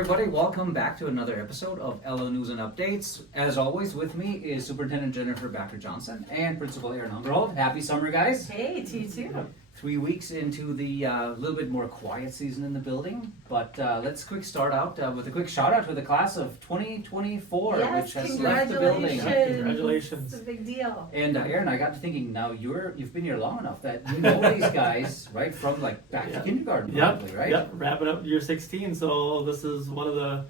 everybody. Welcome back to another episode of LO News and Updates. As always, with me is Superintendent Jennifer Backer-Johnson and Principal Aaron Hungerholt. Happy summer, guys. Hey, to you too. 3 weeks into the little bit more quiet season in the building, but let's start out with a quick shout out to the class of 2024, Yes, which has left the building. Congratulations. It's a big deal. And Aaron, I got to thinking, now you've been here long enough that you know these guys, right, from like back to kindergarten probably, right? Yep, wrapping up year 16, so this is one of the,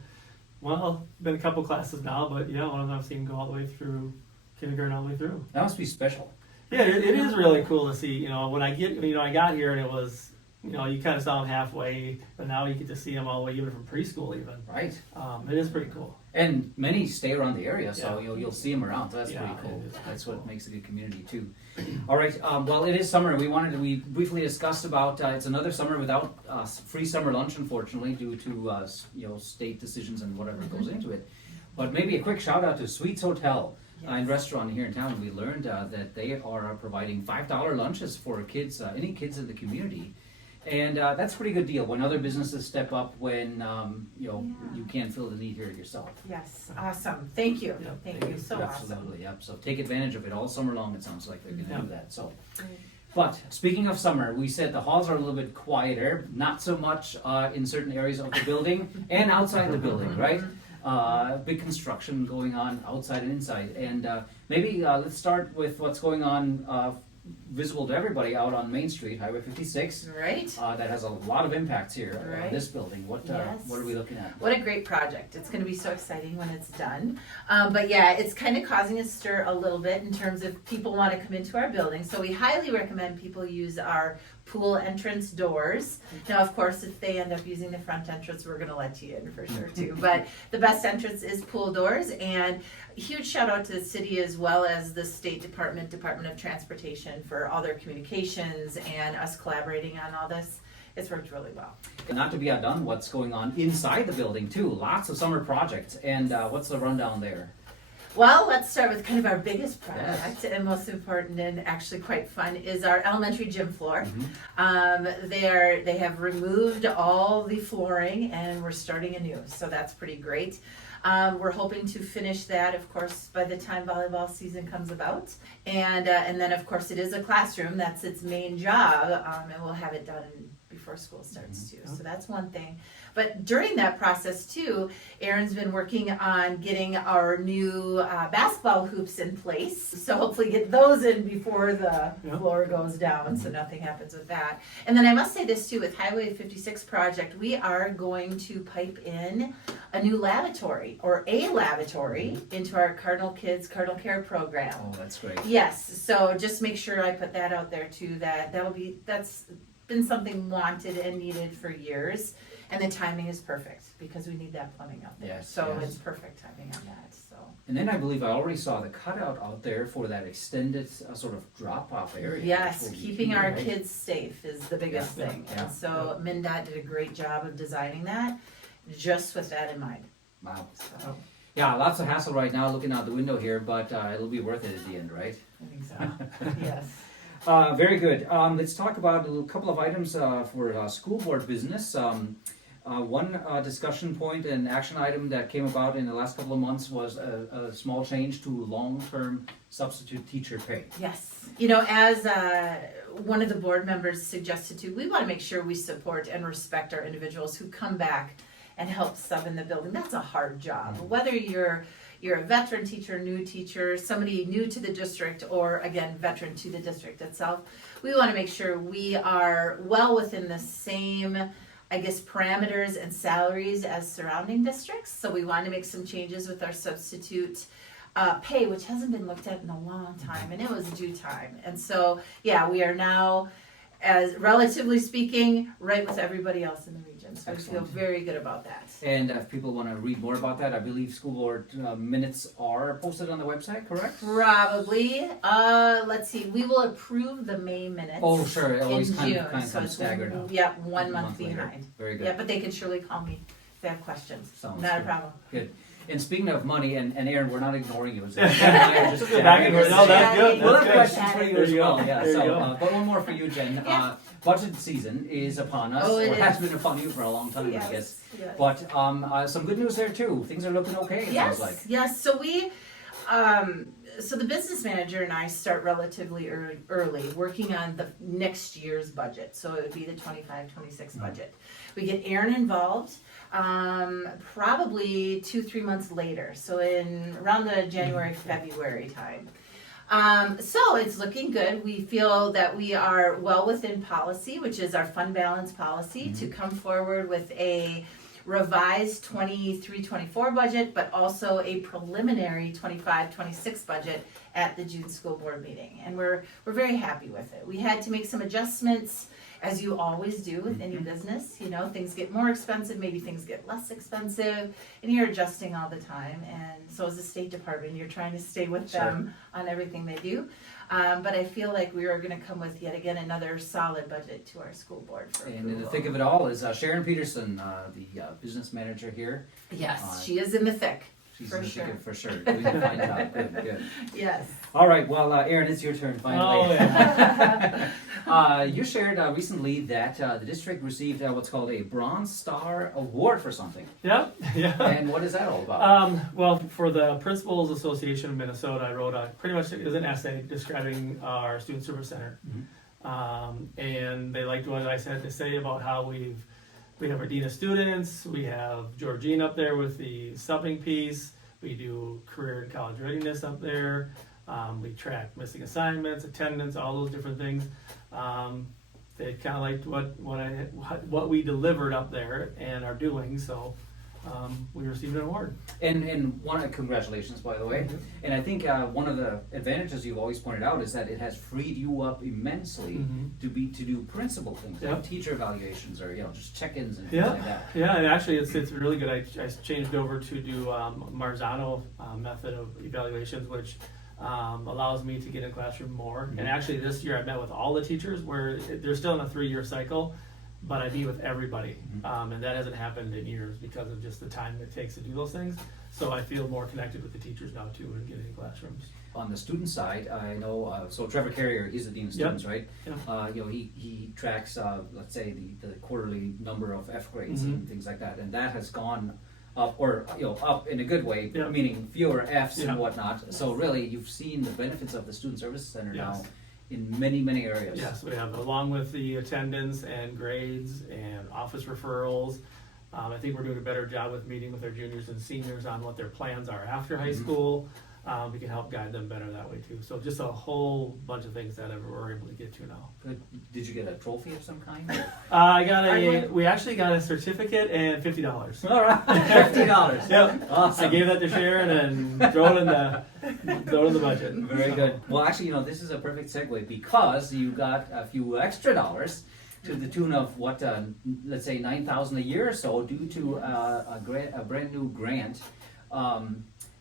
well, been a couple classes now, but yeah, one of them I've seen go all the way through kindergarten all the way through. That must be special. Yeah, it is really cool to see, when I got here and it was, you kind of saw them halfway, but now you get to see them all the way, even from preschool even. Right. It is pretty cool. And many stay around the area, so you'll see them around. So that's pretty cool. That's what makes a good community too. All right. Well, it is summer. We briefly discussed about it's another summer without free summer lunch, unfortunately, due to state decisions and whatever goes into it. But maybe a quick shout out to Sweets Hotel. And restaurant here in town. We learned that they are providing $5 lunches for kids, any kids in the community, and that's a pretty good deal. When other businesses step up, when you can't fill the need here yourself. Yes, awesome. Thank you. Yep. Thank you. So Absolutely, awesome. Yep. So take advantage of it all summer long. It sounds like they're going to Yep. do that. So. But speaking of summer, we said the halls are a little bit quieter, not so much in certain areas of the building and outside the building, right? Big construction going on outside and inside. And maybe let's start with what's going on visible to everybody out on Main Street, Highway 56. Right. That has a lot of impacts here Right. on this building. What are we looking at? What a great project. It's going to be so exciting when it's done. But yeah, it's kind of causing a stir a little bit in terms of people want to come into our building. So we highly recommend people use our pool entrance doors. Now, of course, if they end up using the front entrance, we're going to let you in for sure too. But the best entrance is pool doors. And huge shout out to the city as well as the State Department of Transportation for all their communications and us collaborating on all this. It's worked really well. And not to be outdone, what's going on inside the building too. Lots of summer projects. And what's the rundown there? Well, let's start with kind of our biggest project and most important and actually quite fun is our elementary gym floor. Mm-hmm. They have removed all the flooring and we're starting anew, so that's pretty great. We're hoping to finish that, of course, by the time volleyball season comes about, and then of course it is a classroom. That's its main job, and we'll have it done before school starts too. So that's one thing. But during that process too, Aaron's been working on getting our new basketball hoops in place. So hopefully get those in before the floor goes down so nothing happens with that. And then I must say this too, with Highway 56 project, we are going to pipe in a new lavatory or a lavatory into our Cardinal Care program. Oh, that's great. Yes, so just make sure I put that out there too, that's been something wanted and needed for years. And the timing is perfect because we need that plumbing out there. It's perfect timing on that. So. And then I believe I already saw the cutout out there for that extended sort of drop-off area. Yes, keeping our kids safe is the biggest thing. Yeah. And so MnDOT did a great job of designing that just with that in mind. Wow. So. Yeah, lots of hassle right now looking out the window here, but it'll be worth it at the end, right? I think so. Yes. Very good. Let's talk about a couple of items for school board business. One discussion point and action item that came about in the last couple of months was a small change to long-term substitute teacher pay. Yes. As one of the board members suggested too, we want to make sure we support and respect our individuals who come back and help sub in the building. That's a hard job. Whether you're a veteran teacher, new teacher, somebody new to the district, or again, veteran to the district itself, we want to make sure we are well within the same parameters and salaries as surrounding districts. So we want to make some changes with our substitute pay, which hasn't been looked at in a long time, and it was due time. And so, we are now, as relatively speaking, right with everybody else in the region. So Excellent. I feel very good about that. And if people want to read more about that, I believe school board minutes are posted on the website, correct? Probably. Let's see. We will approve the May minutes. Oh, sure. It always in kind June. of comes staggered out. Yeah, 1 A month later. behind. Very good. Yeah, but they can surely call me if they have questions. Sounds Not good. a problem. Good. And speaking of money, and Aaron, we're not ignoring you. Jen and I are just Back and forth. No, that's good. We'll have That's good. questions for you There as you go. well. Yeah. There you So, go. but one more for you, Jen. Yeah. Budget season is upon us. Oh, it or has is. been upon you for a long time, I guess. Yes. But some good news there too. Things are looking okay. It Yes, sounds like. yes. So so the business manager and I start relatively early working on the next year's budget. So it would be the 25-26 budget. We get Aaron involved probably 2-3 months later. So in around the January, February time. So it's looking good. We feel that we are well within policy, which is our fund balance policy, to come forward with a revised 23-24 budget, but also a preliminary 25-26 budget at the June school board meeting. And we're very happy with it. We had to make some adjustments, as you always do with any business. You know, things get more expensive, maybe things get less expensive, and you're adjusting all the time. And so is the State Department. You're trying to stay with them on everything they do. But I feel like we are going to come with yet again another solid budget to our school board for And in the approval. thick of it all is Sharon Peterson, the business manager here. Yes, she is in the thick. She's For in the sure. thick of for sure. Doing a fine job. Good, good. Yes. All right, well, Aaron, it's your turn finally. Oh, yeah. You shared recently that the district received what's called a Bronze Star Award for something. Yeah. And what is that all about? Well, for the Principals Association of Minnesota, I wrote pretty much it was an essay describing our Student Service Center. And they liked what I said to say about how we have our Dean of Students, we have Georgine up there with the subbing piece, we do career and college readiness up there, we track missing assignments, attendance, all those different things. They kind of liked what we delivered up there and are doing, so we received an award. And congratulations, by the way. And I think one of the advantages you've always pointed out is that it has freed you up immensely to do principal things, like teacher evaluations or just check-ins and things like that. Yeah, and actually it's really good. I changed over to do Marzano method of evaluations, which allows me to get in classroom more. And actually this year I met with all the teachers where they're still in a 3-year cycle, but I meet with everybody. And that hasn't happened in years because of just the time it takes to do those things. So I feel more connected with the teachers now too and getting in classrooms. On the student side, I know, so Trevor Carrier, he's the Dean of Students, right? He tracks, let's say, the quarterly number of F grades and things like that, and that has gone up, or up in a good way, meaning fewer Fs and whatnot. So really, you've seen the benefits of the Student Service Center now in many, many areas. Yes, we have, along with the attendance and grades and office referrals. I think we're doing a better job with meeting with our juniors and seniors on what their plans are after high school. We can help guide them better that way too. So just a whole bunch of things that we're able to get to now. Good. Did you get a trophy of some kind? We actually got a certificate and $50. All right, $50. Yep. Awesome. I gave that to Sharon and throw it in the budget. Very good. Well, actually, this is a perfect segue because you got a few extra dollars to the tune of what, let's say $9,000 a year or so, due to a brand new grant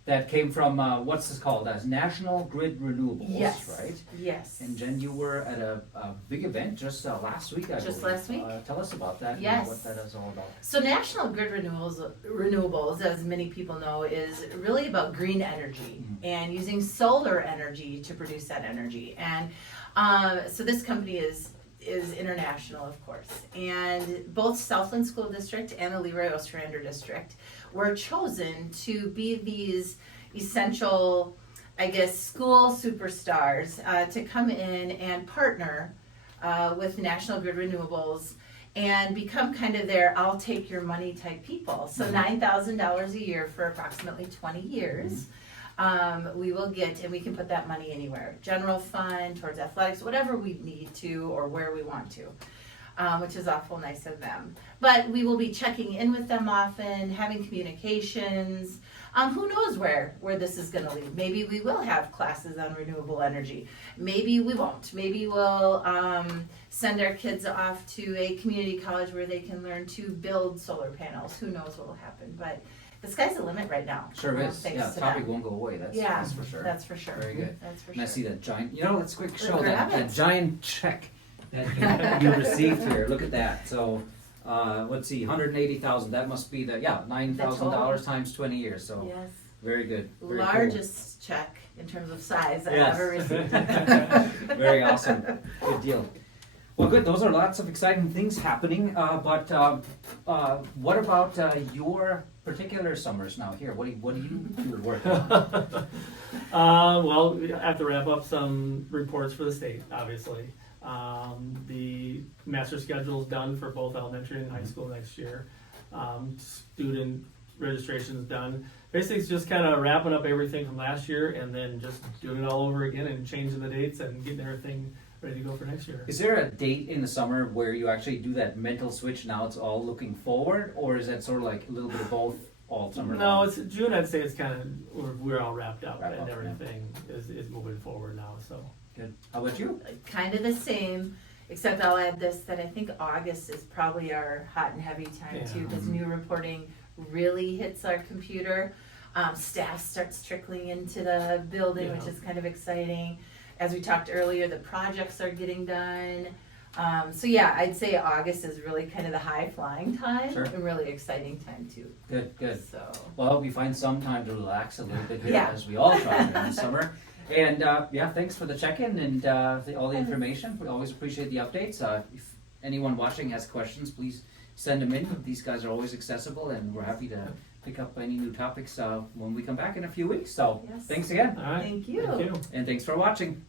that came from what's this called as National Grid Renewables, Yes. right? Yes. And Jen, you were at a big event just last week, I believe. Just last week? Tell us about that. Yes. And what that is all about. So National Grid Renewables, as many people know, is really about green energy and using solar energy to produce that energy. And so this company is international, of course. And both Southland School District and the Leroy Ostrander District were chosen to be these essential, I guess, school superstars to come in and partner with National Grid Renewables and become kind of their I'll take your money type people. So $9,000 a year for approximately 20 years. We will get, and we can put that money anywhere. General fund, towards athletics, whatever we need to or where we want to, which is awful nice of them. But we will be checking in with them often, having communications. Who knows where this is going to lead? Maybe we will have classes on renewable energy. Maybe we won't. Maybe we'll send our kids off to a community college where they can learn to build solar panels. Who knows what will happen? But the sky's the limit right now. Sure is. Thanks Yeah, to topic them. won't go away. That's for sure. That's for sure. Very good. That's for And I sure. see that giant, let's quick show Grab that it. giant check that you received here. Look at that. So, let's see, $180,000. That must be $9,000 times 20 years. So Yes. very good. Very Largest check in terms of size I've Yes. ever received. cool. Very awesome. Good deal. Well, good. Those are lots of exciting things happening. But what about your particular summers now? Here, what do you do work on? Well, we have to wrap up some reports for the state, obviously. The master schedule is done for both elementary and high school next year. Student registration is done. Basically, it's just kind of wrapping up everything from last year and then just doing it all over again and changing the dates and getting everything ready to go for next year. Is there a date in the summer where you actually do that mental switch? Now it's all looking forward, or is that sort of like a little bit of both all summer No, long? it's June. I'd say it's kind of we're all wrapped up Wrap up, and yeah. everything is moving forward now. So Good. How about you? Kind of the same, except I'll add this, that I think August is probably our hot and heavy time Yeah. too, because new reporting really hits our computer. Staff starts trickling into the building, which Yeah. is kind of exciting. As we talked earlier, the projects are getting done. So yeah, I'd say August is really kind of the high flying time Sure. and really exciting time too. Good, good. So Well, I hope you find some time to relax a little bit here, Yeah. as we all try during the summer. And thanks for the check-in and all the information. We always appreciate the updates. If anyone watching has questions, please send them in. These guys are always accessible, and we're happy to pick up any new topics when we come back in a few weeks. So Yes. thanks again, all right, Thank you. Thank you. and thanks for watching.